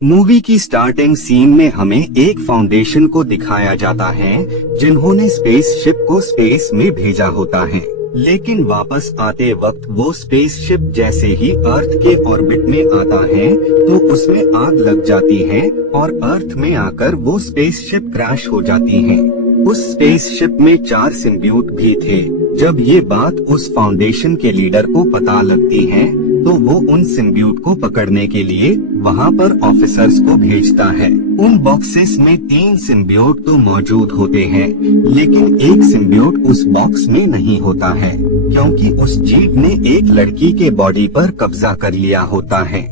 Movie की starting scene में हमें एक फाउंडेशन को दिखाया जाता है जिन्होंने स्पेसशिप को स्पेस में भेजा होता है, लेकिन वापस आते वक्त वो स्पेसशिप जैसे ही अर्थ के ऑर्बिट में आता है तो उसमें आग लग जाती है और अर्थ में आकर वो स्पेसशिप क्रैश हो जाती है। उस स्पेसशिप में 4 सिम्बियोट भी थे। जब ये बात उस फाउंडेशन के लीडर को पता लगती है तो वो उन सिम्बियोट को पकड़ने के लिए वहाँ पर ऑफिसर्स को भेजता है। उन बॉक्सेस में 3 सिम्बियोट तो मौजूद होते हैं, लेकिन एक सिम्बियोट उस बॉक्स में नहीं होता है क्योंकि उस जीव ने एक लड़की के बॉडी पर कब्जा कर लिया होता है।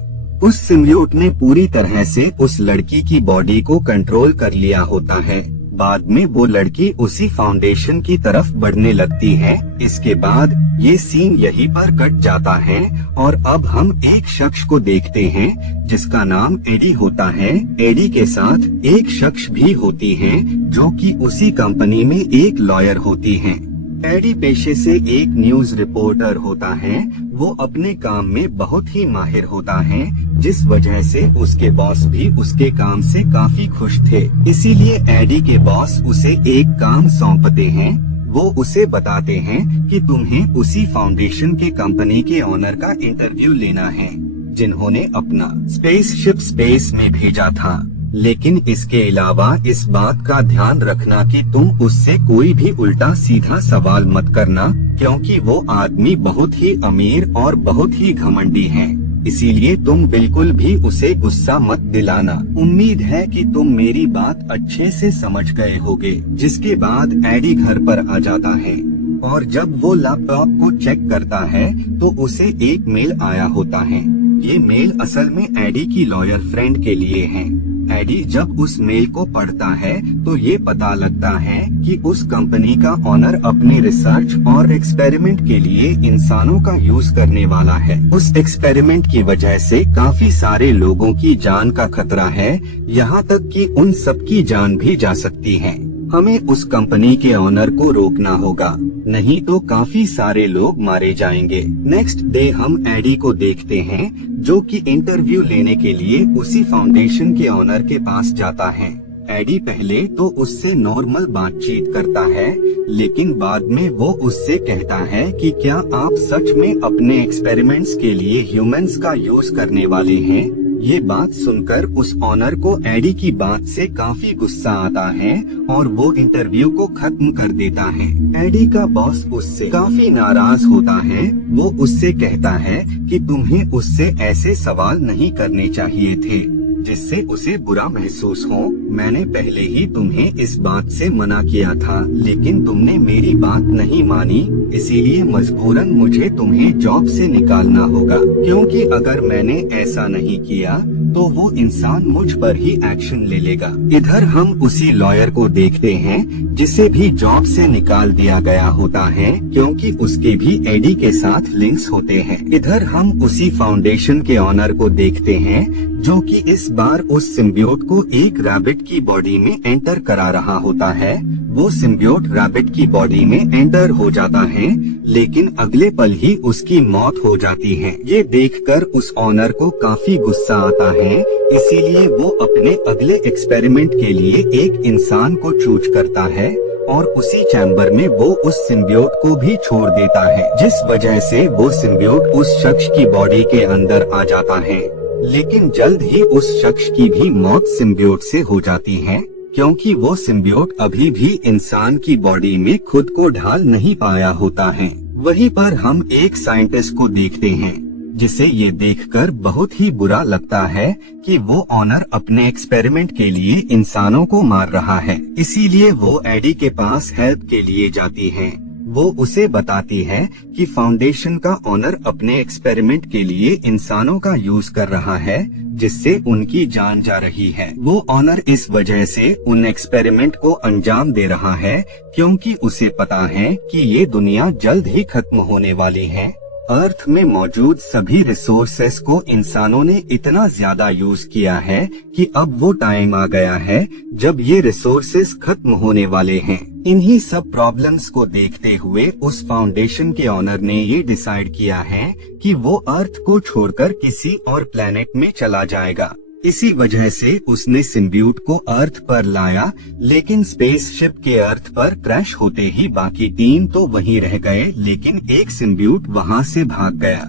उस सिम्बियोट ने पूरी तरह से उस लड़की की बॉडी को कंट्रोल कर लिया होता है। बाद में वो लड़की उसी फाउंडेशन की तरफ बढ़ने लगती है। इसके बाद ये सीन यहीं पर कट जाता है और अब हम एक शख्स को देखते हैं जिसका नाम एडी होता है। एडी के साथ एक शख्स भी होती है जो कि उसी कंपनी में एक लॉयर होती है। एडी पेशे से एक न्यूज रिपोर्टर होता है। वो अपने काम में बहुत ही माहिर होता है, जिस वजह से उसके बॉस भी उसके काम से काफी खुश थे। इसीलिए एडी के बॉस उसे एक काम सौंपते हैं। वो उसे बताते हैं कि तुम्हें उसी फाउंडेशन के कंपनी के ओनर का इंटरव्यू लेना है जिन्होंने अपना स्पेसशिप स्पेस में भेजा था। लेकिन इसके अलावा इस बात का ध्यान रखना कि तुम उससे कोई भी उल्टा सीधा सवाल मत करना, क्योंकि वो आदमी बहुत ही अमीर और बहुत ही घमंडी है। इसीलिए तुम बिल्कुल भी उसे गुस्सा मत दिलाना। उम्मीद है कि तुम मेरी बात अच्छे से समझ गए होगे। जिसके बाद एडी घर पर आ जाता है और जब वो लैपटॉप को चेक करता है तो उसे एक मेल आया होता है। ये मेल असल में एडी की लॉयर फ्रेंड के लिए है। एडी जब उस मेल को पढ़ता है तो ये पता लगता है कि उस कंपनी का ओनर अपने रिसर्च और एक्सपेरिमेंट के लिए इंसानों का यूज करने वाला है। उस एक्सपेरिमेंट की वजह से काफी सारे लोगों की जान का खतरा है, यहाँ तक कि उन सब की जान भी जा सकती है। हमें उस कंपनी के ओनर को रोकना होगा, नहीं तो काफी सारे लोग मारे जाएंगे। नेक्स्ट डे हम एडी को देखते हैं जो कि इंटरव्यू लेने के लिए उसी फाउंडेशन के ओनर के पास जाता है। एडी पहले तो उससे नॉर्मल बातचीत करता है, लेकिन बाद में वो उससे कहता है कि क्या आप सच में अपने एक्सपेरिमेंट्स के लिए ह्यूमंस का यूज करने वाले हैं। ये बात सुनकर उस ऑनर को एडी की बात से काफी गुस्सा आता है और वो इंटरव्यू को खत्म कर देता है। एडी का बॉस उससे काफी नाराज होता है। वो उससे कहता है कि तुम्हें उससे ऐसे सवाल नहीं करने चाहिए थे जिससे उसे बुरा महसूस हो। मैंने पहले ही तुम्हें इस बात से मना किया था, लेकिन तुमने मेरी बात नहीं मानी, इसीलिए मजबूरन मुझे तुम्हें जॉब से निकालना होगा। क्योंकि अगर मैंने ऐसा नहीं किया तो वो इंसान मुझ पर ही एक्शन ले लेगा। इधर हम उसी लॉयर को देखते हैं जिसे भी जॉब से निकाल दिया गया होता है, क्योंकि उसके भी एडी के साथ लिंक्स होते हैं। इधर हम उसी फाउंडेशन के ऑनर को देखते हैं जो कि इस बार उस सिम्बियोट को एक रैबिट की बॉडी में एंटर करा रहा होता है। वो सिम्बियोट रैबिट की बॉडी में एंटर हो जाता है, लेकिन अगले पल ही उसकी मौत हो जाती है। ये देखकर उस ऑनर को काफी गुस्सा आता है, इसीलिए वो अपने अगले एक्सपेरिमेंट के लिए एक इंसान को चूज करता है और उसी चैम्बर में वो उस सिम्बियोट को भी छोड़ देता है, जिस वजह से वो सिम्बियोट उस शख्स की बॉडी के अंदर आ जाता है। लेकिन जल्द ही उस शख्स की भी मौत सिम्बियोट से हो जाती है, क्योंकि वो सिम्बियोट अभी भी इंसान की बॉडी में खुद को ढाल नहीं पाया होता है। वहीं पर हम एक साइंटिस्ट को देखते हैं जिसे ये देखकर बहुत ही बुरा लगता है कि वो ऑनर अपने एक्सपेरिमेंट के लिए इंसानों को मार रहा है। इसीलिए वो एडी के पास हेल्प के लिए जाती है। वो उसे बताती है कि फाउंडेशन का ओनर अपने एक्सपेरिमेंट के लिए इंसानों का यूज कर रहा है, जिससे उनकी जान जा रही है। वो ऑनर इस वजह से उन एक्सपेरिमेंट को अंजाम दे रहा है क्योंकि उसे पता है कि ये दुनिया जल्द ही खत्म होने वाली है। अर्थ में मौजूद सभी रिसोर्सेस को इंसानों ने इतना ज्यादा यूज किया है कि अब वो टाइम आ गया है जब ये रिसोर्सेस खत्म होने वाले हैं। इन्हीं सब प्रॉब्लम्स को देखते हुए उस फाउंडेशन के ऑनर ने ये डिसाइड किया है कि वो अर्थ को छोड़कर किसी और प्लेनेट में चला जाएगा। इसी वजह से उसने सिम्बियूट को अर्थ पर लाया, लेकिन स्पेसशिप के अर्थ पर क्रैश होते ही बाकी 3 तो वहीं रह गए, लेकिन एक सिम्बियूट वहां से भाग गया।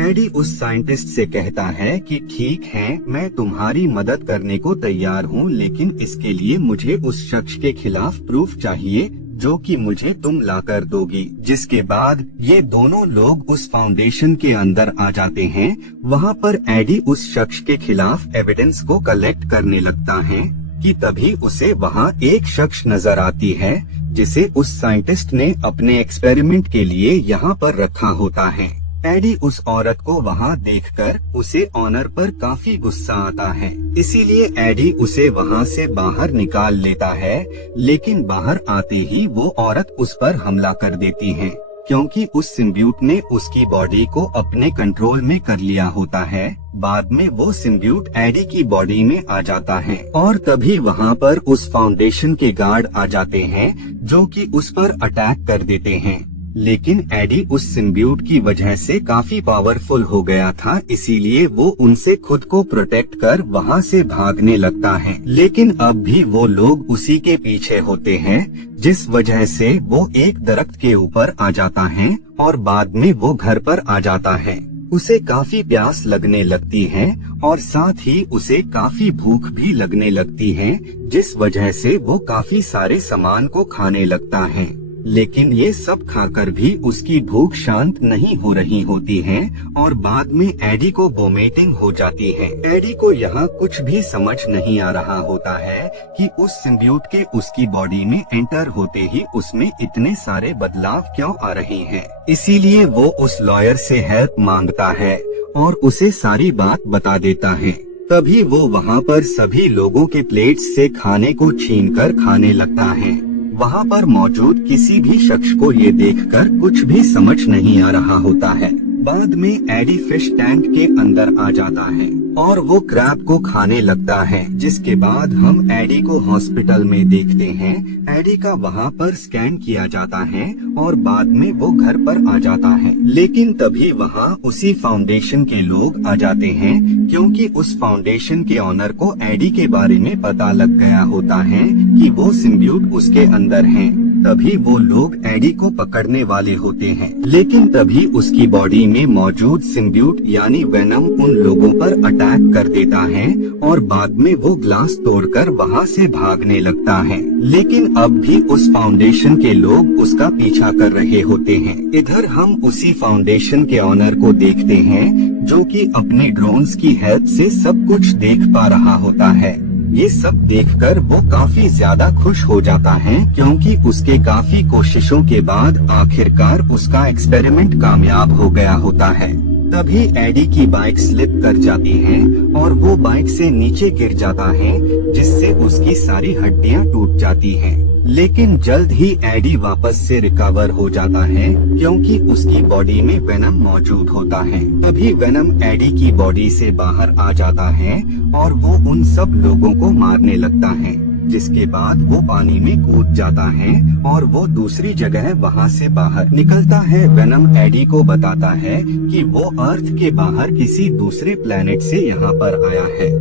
एडी उस साइंटिस्ट से कहता है कि ठीक है, मैं तुम्हारी मदद करने को तैयार हूँ, लेकिन इसके लिए मुझे उस शख्स के खिलाफ प्रूफ चाहिए जो कि मुझे तुम लाकर दोगी। जिसके बाद ये दोनों लोग उस फाउंडेशन के अंदर आ जाते हैं। वहाँ पर एडी उस शख्स के खिलाफ एविडेंस को कलेक्ट करने लगता है कि तभी उसे वहाँ एक शख्स नजर आती है जिसे उस साइंटिस्ट ने अपने एक्सपेरिमेंट के लिए यहाँ पर रखा होता है। एडी उस औरत को वहाँ देखकर उसे ऑनर पर काफी गुस्सा आता है, इसीलिए एडी उसे वहाँ से बाहर निकाल लेता है, लेकिन बाहर आते ही वो औरत उस पर हमला कर देती है, क्योंकि उस सिम्बियूट ने उसकी बॉडी को अपने कंट्रोल में कर लिया होता है। बाद में वो सिम्बियूट एडी की बॉडी में आ जाता है और तभी वहाँ पर उस फाउंडेशन के गार्ड आ जाते हैं जो कि उस पर अटैक कर देते हैं। लेकिन एडी उस सिम्बियूट की वजह से काफी पावरफुल हो गया था, इसीलिए वो उनसे खुद को प्रोटेक्ट कर वहाँ से भागने लगता है। लेकिन अब भी वो लोग उसी के पीछे होते हैं, जिस वजह से वो एक दरख्त के ऊपर आ जाता है और बाद में वो घर पर आ जाता है। उसे काफी प्यास लगने लगती है और साथ ही उसे काफी भूख भी लगने लगती है, जिस वजह से वो काफी सारे सामान को खाने लगता है। लेकिन ये सब खाकर भी उसकी भूख शांत नहीं हो रही होती है और बाद में एडी को वोमिटिंग हो जाती है। एडी को यहाँ कुछ भी समझ नहीं आ रहा होता है कि उस सिम्बियूट के उसकी बॉडी में एंटर होते ही उसमें इतने सारे बदलाव क्यों आ रहे हैं। इसीलिए वो उस लॉयर से हेल्प मांगता है और उसे सारी बात बता देता है। तभी वो वहाँ पर सभी लोगों के प्लेट्स से खाने को छीनकर खाने लगता है। वहाँ पर मौजूद किसी भी शख्स को ये देखकर कुछ भी समझ नहीं आ रहा होता है। बाद में एडी फिश टैंक के अंदर आ जाता है और वो क्रैब को खाने लगता है, जिसके बाद हम एडी को हॉस्पिटल में देखते हैं। एडी का वहाँ पर स्कैन किया जाता है और बाद में वो घर पर आ जाता है। लेकिन तभी वहाँ उसी फाउंडेशन के लोग आ जाते हैं, क्योंकि उस फाउंडेशन के ऑनर को एडी के बारे में पता लग गया होता है कि वो सिम्बियूट उसके अंदर है। तभी वो लोग एडी को पकड़ने वाले होते हैं, लेकिन तभी उसकी बॉडी में मौजूद सिम्बियूट यानी वेनम उन लोगों पर अटैक कर देता है और बाद में वो ग्लास तोड़कर वहाँ से भागने लगता है। लेकिन अब भी उस फाउंडेशन के लोग उसका पीछा कर रहे होते हैं। इधर हम उसी फाउंडेशन के ऑनर को देखते हैं जो कि अपने ड्रोन्स की हेल्प से सब कुछ देख पा रहा होता है। ये सब देखकर वो काफी ज्यादा खुश हो जाता है, क्योंकि उसके काफी कोशिशों के बाद आखिरकार उसका एक्सपेरिमेंट कामयाब हो गया होता है। तभी एडी की बाइक स्लिप कर जाती है और वो बाइक से नीचे गिर जाता है, जिससे उसकी सारी हड्डियां टूट जाती हैं। लेकिन जल्द ही एडी वापस से रिकवर हो जाता है, क्योंकि उसकी बॉडी में वेनम मौजूद होता है। तभी वेनम एडी की बॉडी से बाहर आ जाता है और वो उन सब लोगों को मारने लगता है, जिसके बाद वो पानी में कूद जाता है और वो दूसरी जगह वहाँ से बाहर निकलता है। वेनम एडी को बताता है कि वो अर्थ के बाहर किसी दूसरे प्लेनेट से यहाँ पर आया है,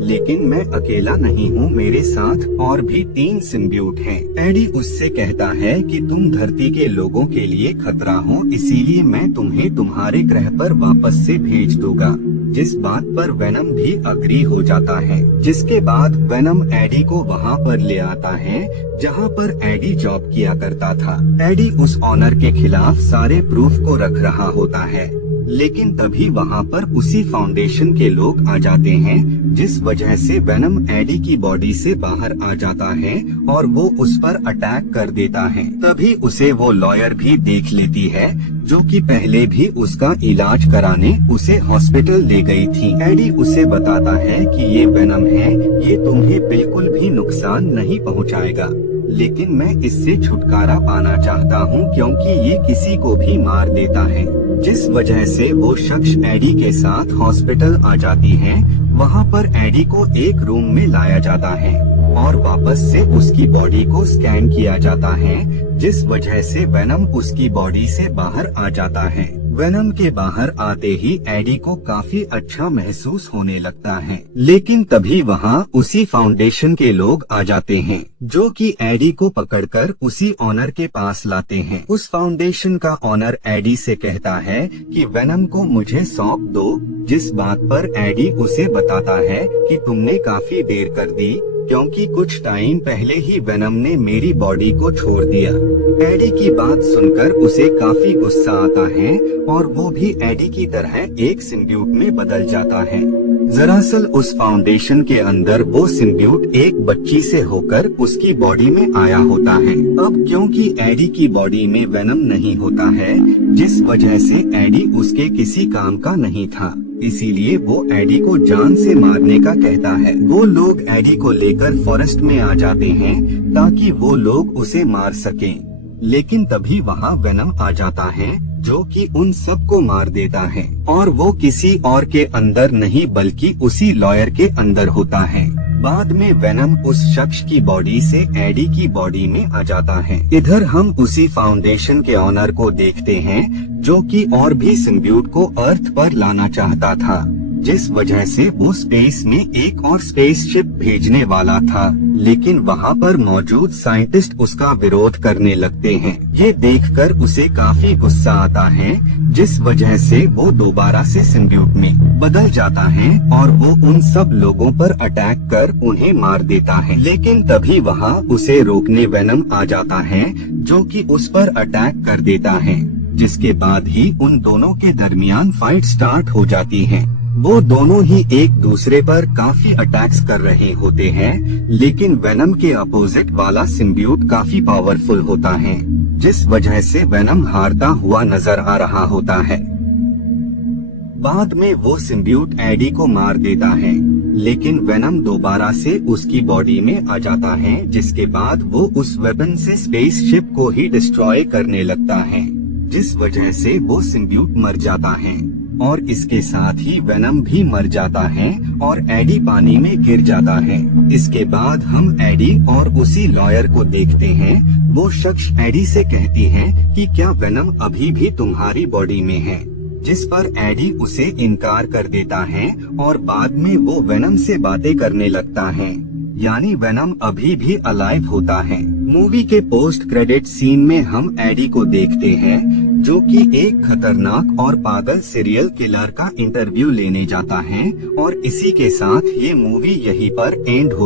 लेकिन मैं अकेला नहीं हूँ, मेरे साथ और भी 3 सिम्बियूट हैं। एडी उससे कहता है कि तुम धरती के लोगों के लिए खतरा हो, इसीलिए मैं तुम्हें तुम्हारे ग्रह पर वापस से भेज दूंगा, जिस बात पर वेनम भी अग्री हो जाता है। जिसके बाद वेनम एडी को वहाँ पर ले आता है जहाँ पर एडी जॉब किया करता था। एडी उस ऑनर के खिलाफ सारे प्रूफ को रख रहा होता है, लेकिन तभी वहाँ पर उसी फाउंडेशन के लोग आ जाते हैं, जिस वजह से वेनम एडी की बॉडी से बाहर आ जाता है और वो उस पर अटैक कर देता है। तभी उसे वो लॉयर भी देख लेती है जो कि पहले भी उसका इलाज कराने उसे हॉस्पिटल ले गई थी। एडी उसे बताता है कि ये वेनम है, ये तुम्हें बिल्कुल भी नुकसान नहीं पहुंचाएगा, लेकिन मैं इससे छुटकारा पाना चाहता हूँ, क्योंकि ये किसी को भी मार देता है। जिस वजह से वो शख्स एडी के साथ हॉस्पिटल आ जाती है। वहाँ पर एडी को एक रूम में लाया जाता है और वापस से उसकी बॉडी को स्कैन किया जाता है, जिस वजह से वेनम उसकी बॉडी से बाहर आ जाता है। वेनम के बाहर आते ही एडी को काफी अच्छा महसूस होने लगता है, लेकिन तभी वहाँ उसी फाउंडेशन के लोग आ जाते हैं, जो कि एडी को पकड़कर उसी ऑनर के पास लाते हैं। उस फाउंडेशन का ऑनर एडी से कहता है कि वेनम को मुझे सौंप दो, जिस बात पर एडी उसे बताता है कि तुमने काफी देर कर दी, क्योंकि कुछ टाइम पहले ही वेनम ने मेरी बॉडी को छोड़ दिया। एडी की बात सुनकर उसे काफी गुस्सा आता है और वो भी एडी की तरह एक सिम्बियूट में बदल जाता है। दरअसल उस फाउंडेशन के अंदर वो सिम्बियूट एक बच्ची से होकर उसकी बॉडी में आया होता है। अब क्योंकि एडी की बॉडी में वेनम नहीं होता है, जिस वजह से एडी उसके किसी काम का नहीं था, इसीलिए वो एडी को जान से मारने का कहता है। वो लोग एडी को लेकर फॉरेस्ट में आ जाते हैं ताकि वो लोग उसे मार सकें, लेकिन तभी वहाँ वेनम आ जाता है, जो कि उन सबको मार देता है, और वो किसी और के अंदर नहीं बल्कि उसी लॉयर के अंदर होता है। बाद में वेनम उस शख्स की बॉडी से एडी की बॉडी में आ जाता है। इधर हम उसी फाउंडेशन के ऑनर को देखते हैं, जो कि और भी सिम्बियूट को अर्थ पर लाना चाहता था, जिस वजह से वो स्पेस में एक और स्पेसशिप भेजने वाला था, लेकिन वहाँ पर मौजूद साइंटिस्ट उसका विरोध करने लगते हैं। ये देखकर उसे काफी गुस्सा आता है, जिस वजह से वो दोबारा से सिम्बियूट में बदल जाता है और वो उन सब लोगों पर अटैक कर उन्हें मार देता है। लेकिन तभी वहाँ उसे रोकने वेनम आ जाता है, जो कि उस पर अटैक कर देता है, जिसके बाद ही उन दोनों के दरमियान फाइट स्टार्ट हो जाती है। वो दोनों ही एक दूसरे पर काफी अटैक्स कर रहे होते हैं, लेकिन वेनम के अपोजिट वाला सिम्बियूट काफी पावरफुल होता है, जिस वजह से वेनम हारता हुआ नजर आ रहा होता है। बाद में वो सिम्बियूट एडी को मार देता है, लेकिन वेनम दोबारा से उसकी बॉडी में आ जाता है, जिसके बाद वो उस वेपन से स्पेसशिप को ही डिस्ट्रॉय करने लगता है, जिस वजह से वो सिम्बियूट मर जाता है, और इसके साथ ही वेनम भी मर जाता है और एडी पानी में गिर जाता है। इसके बाद हम एडी और उसी लॉयर को देखते हैं। वो शख्स एडी से कहती है कि क्या वेनम अभी भी तुम्हारी बॉडी में है, जिस पर एडी उसे इनकार कर देता है और बाद में वो वेनम से बातें करने लगता है, यानी वेनम अभी भी अलाइव होता है। मूवी के पोस्ट क्रेडिट सीन में हम एडी को देखते हैं, जो कि एक खतरनाक और पागल सीरियल किलर का इंटरव्यू लेने जाता है, और इसी के साथ ये मूवी यहीं पर एंड हो